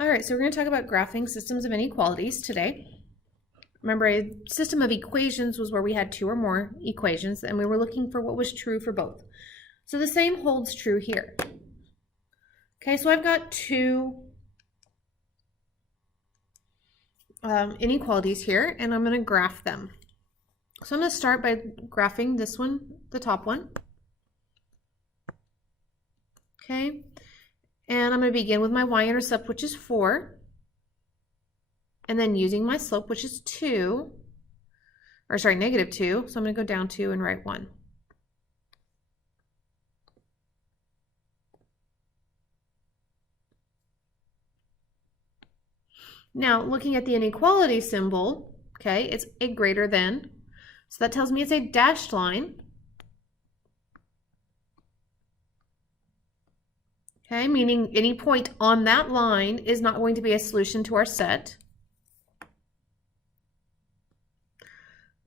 All right, so we're going to talk about graphing systems of inequalities today. Remember, a system of equations was where we had two or more equations, and we were looking for what was true for both. So the same holds true here. Okay, so I've got two inequalities here, and I'm going to graph them. So I'm going to start by graphing this one, the top one. Okay, and I'm going to begin with my y-intercept, which is 4, and then using my slope, which is 2, or sorry, -2, so I'm going to go down 2 and write 1. Now, looking at the inequality symbol, okay, it's a greater than, so that tells me it's a dashed line. Okay, meaning any point on that line is not going to be a solution to our set.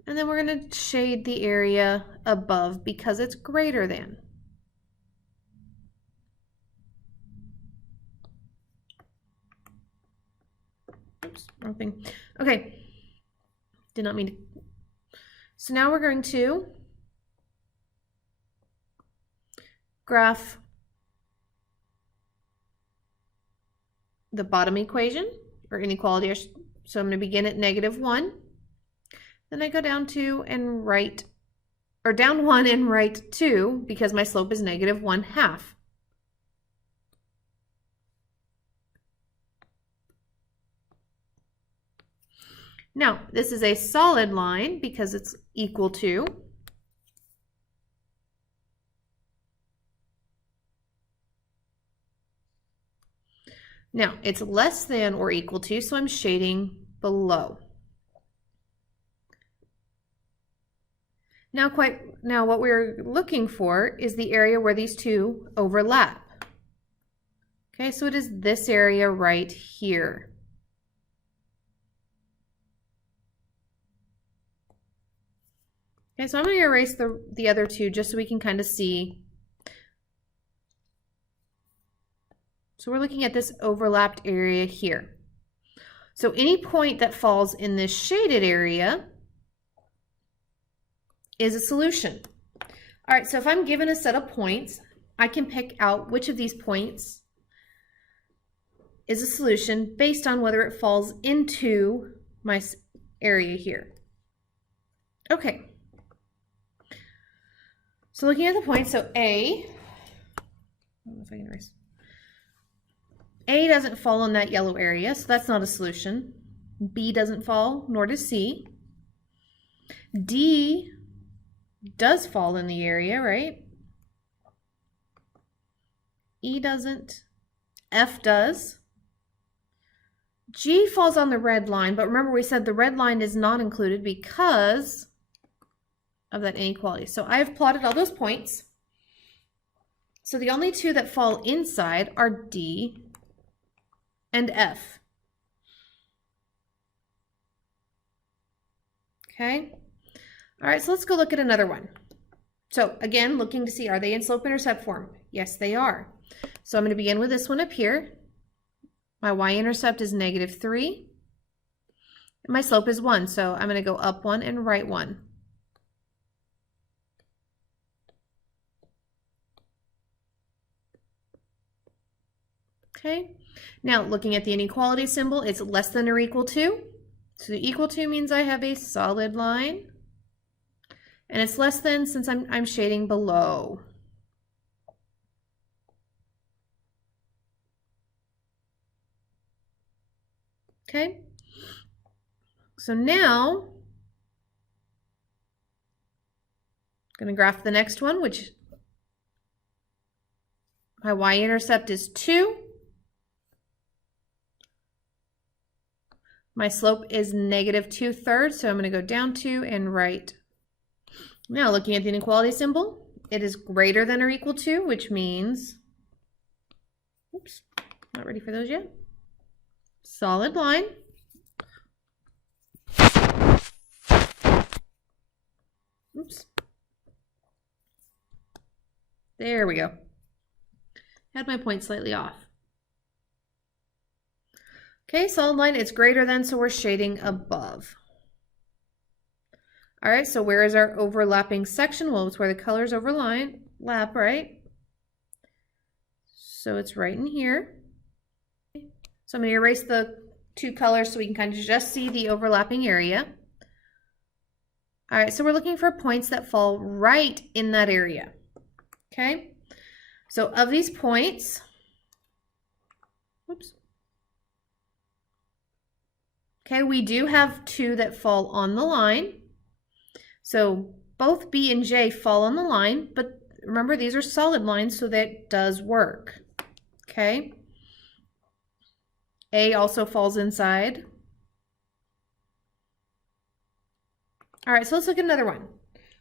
And then we're going to shade the area above because it's greater than. Oops, wrong thing. Okay, did not mean to. So now we're going to graph the bottom equation, or inequality. So I'm going to begin at -1. Then I go down 2 and write, or down 1 and write 2 because my slope is -1/2. Now, this is a solid line because it's equal to. Now, it's less than or equal to, so I'm shading below. Now, what we're looking for is the area where these two overlap. Okay, so it is this area right here. Okay, so I'm going to erase the other two just so we can kind of see. So we're looking at this overlapped area here. So any point that falls in this shaded area is a solution. All right, so if I'm given a set of points, I can pick out which of these points is a solution based on whether it falls into my area here. Okay. So looking at the points, so I don't know if I can erase. A doesn't fall in that yellow area, so that's not a solution. B doesn't fall, nor does C. D does fall in the area, right? E doesn't. F does. G falls on the red line, but remember we said the red line is not included because of that inequality. So I have plotted all those points. So the only two that fall inside are D and F. Okay. All right, so let's go look at another one. So again, looking to see, are they in slope-intercept form? Yes, they are. So I'm going to begin with this one up here. My y-intercept is -3. My slope is 1, so I'm going to go up 1 and right 1. Okay, now looking at the inequality symbol, it's less than or equal to. So the equal to means I have a solid line. And it's less than since I'm shading below. Okay, so now I'm going to graph the next one, which my y-intercept is 2. My slope is -2/3, so I'm going to go down 2 and right. Now looking at the inequality symbol, it is greater than or equal to, which means, oops, not ready for those yet. Solid line. Oops. There we go. Had my point slightly off. Okay, solid line, it's greater than, so we're shading above. All right, so where is our overlapping section? Well, it's where the colors overlap, right? So it's right in here. So I'm going to erase the two colors so we can kind of just see the overlapping area. All right, so we're looking for points that fall right in that area. Okay, so of these points, oops. Okay, we do have two that fall on the line. So both B and J fall on the line, but remember these are solid lines, so that does work. Okay. A also falls inside. All right, so let's look at another one.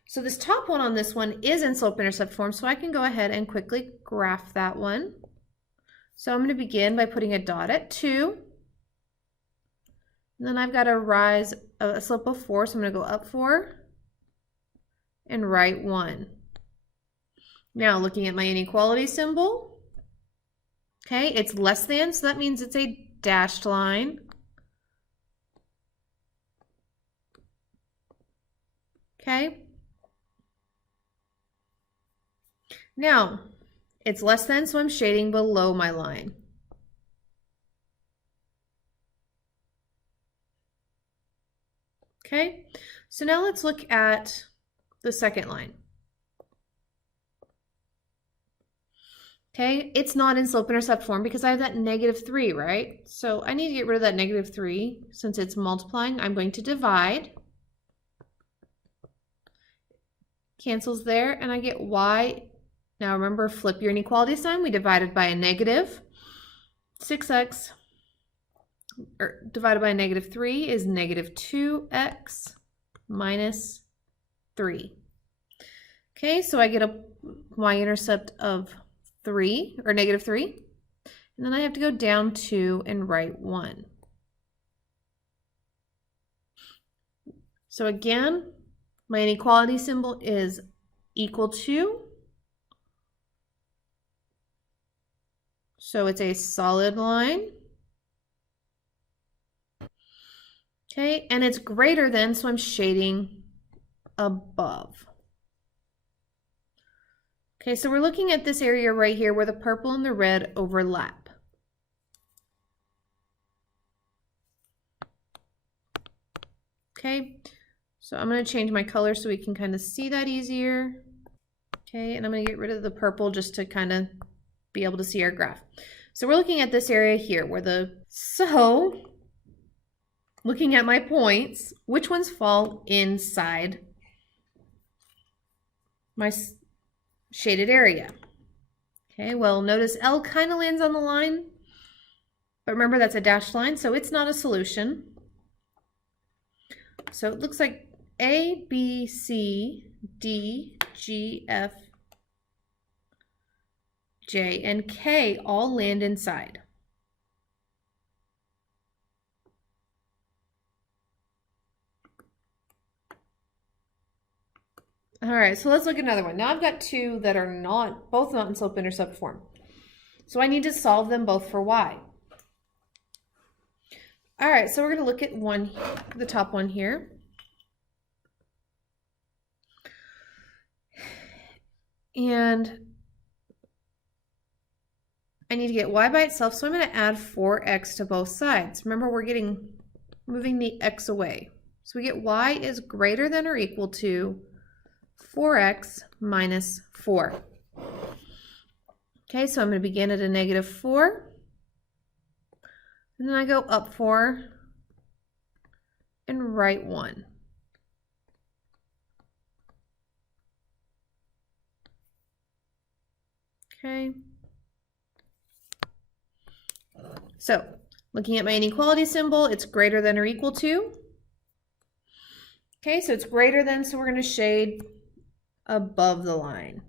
So this top one on this one is in slope-intercept form, so I can go ahead and quickly graph that one. So I'm going to begin by putting a dot at 2. And then I've got a slope of 4, so I'm going to go up 4 and right 1. Now looking at my inequality symbol, okay, it's less than, so that means it's a dashed line. Okay. Now, it's less than, so I'm shading below my line. Okay, so now let's look at the second line. Okay, it's not in slope-intercept form because I have that -3, right? So I need to get rid of that -3 since it's multiplying. I'm going to divide. Cancels there, and I get y. Now remember, flip your inequality sign. We divided by a negative. 6x divided by a -3 is -2x minus 3. Okay, so I get a y-intercept of 3, or -3. And then I have to go down 2 and write 1. So again, my inequality symbol is equal to. So it's a solid line. Okay, and it's greater than, so I'm shading above. Okay, so we're looking at this area right here where the purple and the red overlap. Okay, so I'm going to change my color so we can kind of see that easier. Okay, and I'm going to get rid of the purple just to kind of be able to see our graph. So we're looking at this area here where looking at my points, which ones fall inside my shaded area? Okay, well, notice L kind of lands on the line, but remember that's a dashed line, so it's not a solution. So it looks like A, B, C, D, G, F, J, and K all land inside. All right, so let's look at another one. Now I've got two that are both not in slope-intercept form. So I need to solve them both for y. All right, so we're going to look at the top one here. And I need to get y by itself, so I'm going to add 4x to both sides. Remember, we're moving the x away. So we get y is greater than or equal to 4x minus 4. Okay, so I'm going to begin at a -4. And then I go up 4 and right 1. Okay. So looking at my inequality symbol, it's greater than or equal to. Okay, so it's greater than, so we're going to shade above the line.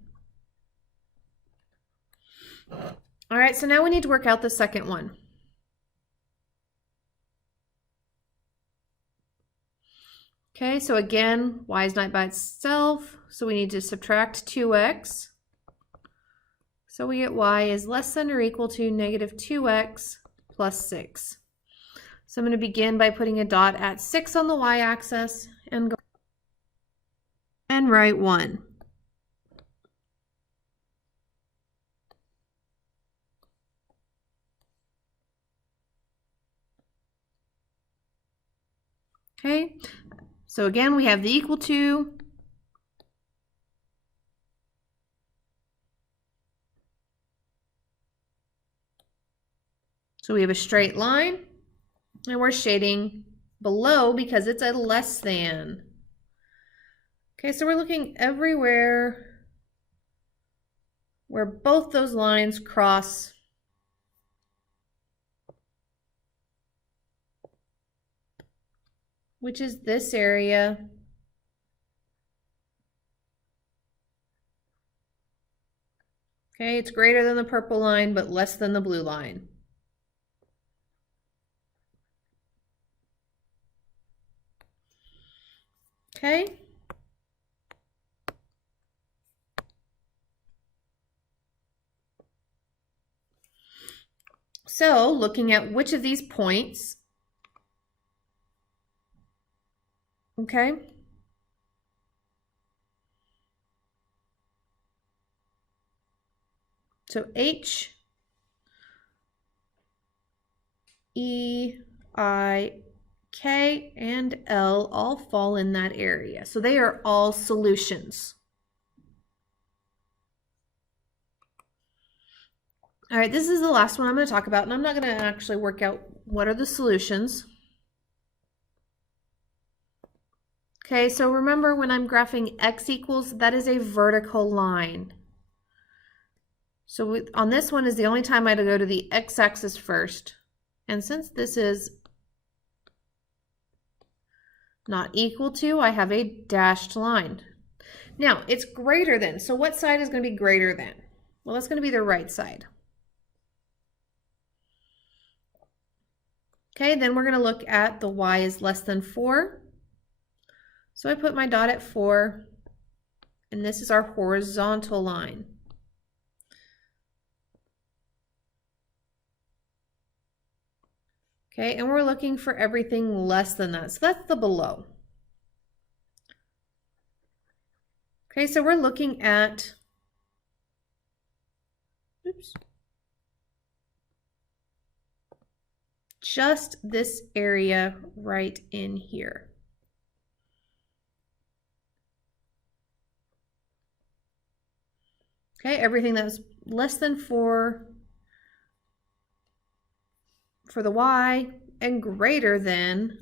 All right, so now we need to work out the second one. Okay, so again, y is not by itself, so we need to subtract 2x. So we get y is less than or equal to -2x plus 6. So I'm going to begin by putting a dot at 6 on the y-axis and go and write 1. Okay, so again we have the equal to, so we have a straight line, and we're shading below because it's a less than. Okay, so we're looking everywhere where both those lines cross, which is this area. Okay, it's greater than the purple line, but less than the blue line. Okay. So looking at which of these points, okay, so H, E, I, K, and L all fall in that area. So they are all solutions. All right, this is the last one I'm going to talk about, and I'm not going to actually work out what are the solutions. Okay, so remember when I'm graphing x equals, that is a vertical line. So on this one is the only time I had to go to the x-axis first. And since this is not equal to, I have a dashed line. Now, it's greater than. So what side is going to be greater than? Well, that's going to be the right side. Okay, then we're going to look at the y is less than 4. So I put my dot at 4, and this is our horizontal line. Okay, and we're looking for everything less than that. So that's the below. Okay, so we're looking at, oops, just this area right in here. Okay, everything that's less than 4 for the y and greater than